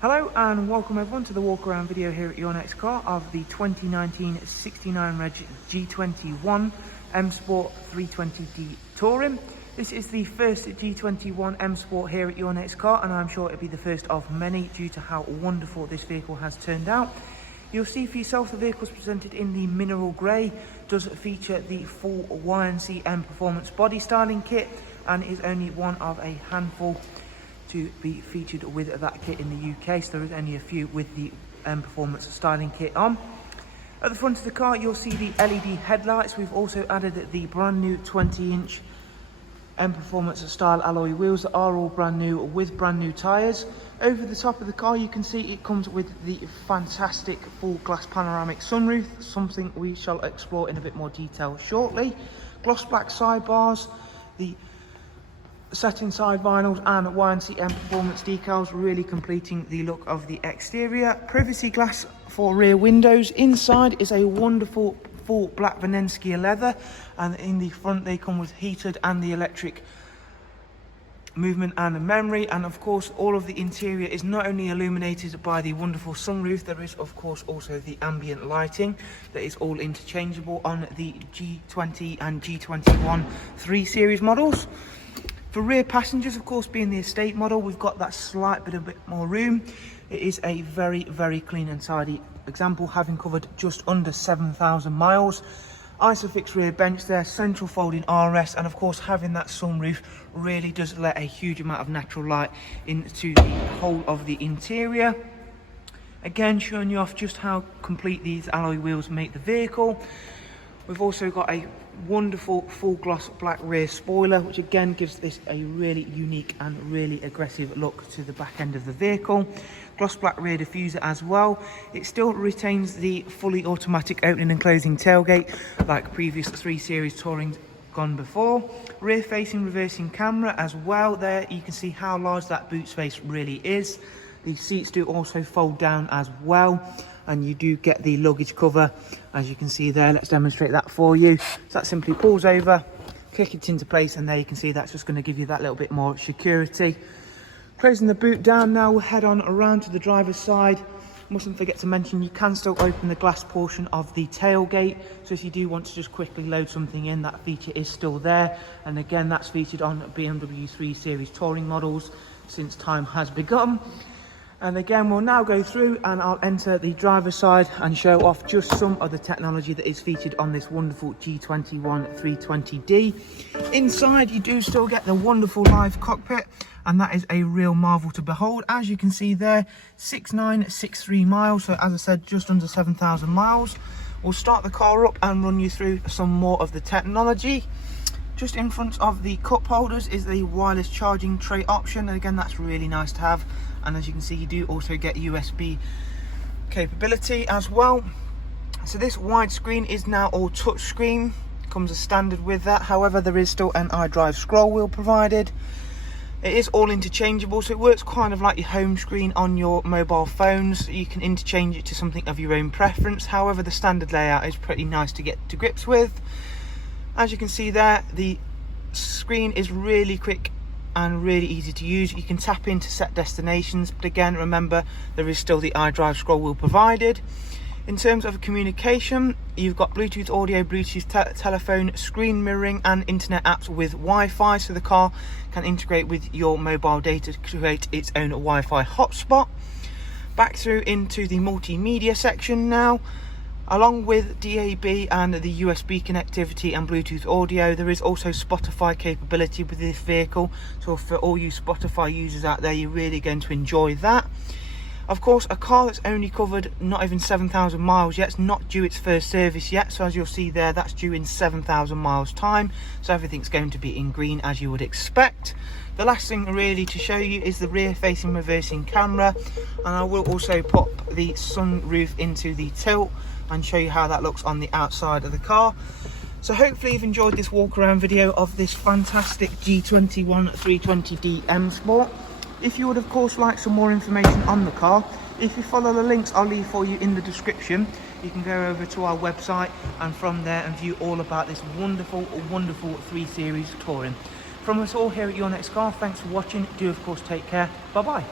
Hello and welcome everyone to the walk around video here at your next car of the 2019 69 Reg G21 M Sport 320D Touring. This is the first G21 M Sport here at your next car, and I'm sure it'll be the first of many due to how wonderful this vehicle has turned out. You'll see for yourself the vehicle is presented in the mineral grey, does feature the full YNC Mperformance body styling kit, and is only one of a handful to be featured with that kit in the UK, so there is only a few with the Performance styling kit on. At the front of the car you'll see the LED headlights. We've also added the brand new 20-inch Performance style alloy wheels that are all brand new with brand new tyres. Over the top of the car you can see it comes with the fantastic full glass panoramic sunroof, something we shall explore in a bit more detail shortly. Gloss black sidebars, the setting side vinyls and YNC Mperformance decals really completing the look of the exterior. Privacy glass for rear windows. Inside is a wonderful full black Venensky leather, and in the front they come with heated and the electric movement and memory. And of course all of the interior is not only illuminated by the wonderful sunroof, there is of course also the ambient lighting that is all interchangeable on the G20 and G21 3 Series models. For rear passengers, of course, being the estate model, we've got that slight bit more room. It is a very clean and tidy example, having covered just under 7,000 miles. Isofix rear bench there, central folding armrest, and of course having that sunroof really does let a huge amount of natural light into the whole of the interior. Again, showing you off just how complete these alloy wheels make the vehicle. We've also got a wonderful full gloss black rear spoiler, which again gives this a really unique and really aggressive look to the back end of the vehicle. Gloss black rear diffuser as well. It still retains the fully automatic opening and closing tailgate like previous 3 Series Touring gone before. Rear facing reversing camera as well. There you can see how large that boot space really is. The seats do also fold down as well, and you do get the luggage cover as you can see there. Let's demonstrate that for you. So that simply pulls over, kick it into place, and there you can see that's just going to give you that little bit more security. Closing the boot down now, we'll head on around to the driver's side. Mustn't forget to mention you can still open the glass portion of the tailgate, so if you do want to just quickly load something in, that feature is still there. And again, that's featured on BMW 3 Series Touring models since time has begun. And again, we'll now go through and I'll enter the driver's side and show off just some of the technology that is featured on this wonderful G21 320D. Inside, you do still get the wonderful live cockpit, and that is a real marvel to behold. As you can see there, 6963 miles, so as I said, just under 7,000 miles. We'll start the car up and run you through some more of the technology. Just in front of the cup holders is the wireless charging tray option, and again that's really nice to have. And as you can see, you do also get USB capability as well. So this widescreen is now all touchscreen, comes as standard with that. However, there is still an iDrive scroll wheel provided. It is all interchangeable, so it works kind of like your home screen on your mobile phones. You can interchange it to something of your own preference. However, the standard layout is pretty nice to get to grips with. As you can see there, the screen is really quick and really easy to use. You can tap into set destinations, but again remember there is still the iDrive scroll wheel provided. In terms of communication, you've got Bluetooth audio, Bluetooth telephone, screen mirroring and internet apps with Wi-Fi, so the car can integrate with your mobile data to create its own Wi-Fi hotspot. Back through into the multimedia section now. Along with DAB and the USB connectivity and Bluetooth audio, there is also Spotify capability with this vehicle. So for all you Spotify users out there, you're really going to enjoy that. Of course, a car that's only covered not even 7,000 miles yet, it's not due its first service yet. So as you'll see there, that's due in 7,000 miles time. So everything's going to be in green as you would expect. The last thing really to show you is the rear facing reversing camera. And I will also pop the sunroof into the tilt and show you how that looks on the outside of the car. So hopefully you've enjoyed this walk around video of this fantastic G21 320D M Sport. If you would of course like some more information on the car, if you follow the links I'll leave for you in the description, you can go over to our website and from there and view all about this wonderful 3 Series Touring. From us all here at Your Next Car, thanks for watching. Do of course take care. Bye bye.